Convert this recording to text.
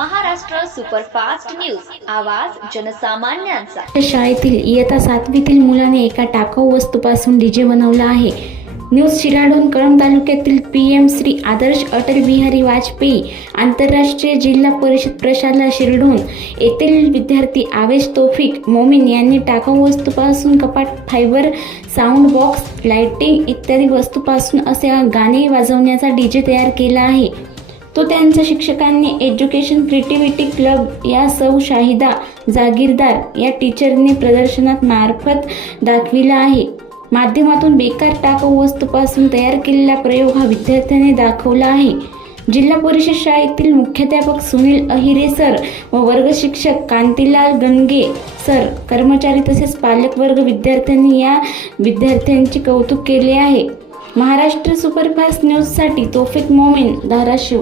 Maharashtra superfast news. आवाज जनसामान्यांचा. शाळेतील इयत्ता सातवीतील मुलाने एका टाकाऊ वस्तूपासून डीजे बनवला आहे. न्यूज शिराडून कळंब तालुक्यातील पी एम श्री आदर्श अटल बिहारी वाजपेयी आंतरराष्ट्रीय जिल्हा परिषद प्रशाला शिरडून येथील विद्यार्थी आवेश तोफिक मोमीन यांनी टाकाऊ वस्तूपासून कपाट फायबर साऊंड बॉक्स लाइटिंग इत्यादी वस्तूपासून असे गाणे वाजवण्याचा डीजे तयार केला आहे. तो त्यांच्या शिक्षकांनी एज्युकेशन क्रिएटिव्हिटी क्लब या सौ शाहिदा जागीरदार या टीचरने प्रदर्शनात मार्फत दाखविला आहे. माध्यमातून बेकार टाकाऊ वस्तूपासून तयार केलेला प्रयोग हा विद्यार्थ्याने दाखवला आहे. जिल्हा परिषद शाळेतील मुख्याध्यापक सुनील अहिरे सर व वर्ग शिक्षक कांतीलाल गणगे सर कर्मचारी तसेच पालक वर्ग विद्यार्थ्यांनी या विद्यार्थ्यांचे कौतुक केले आहे. महाराष्ट्र सुपरफास्ट न्यूजसाठी तोफिक मोमीन धाराशिव.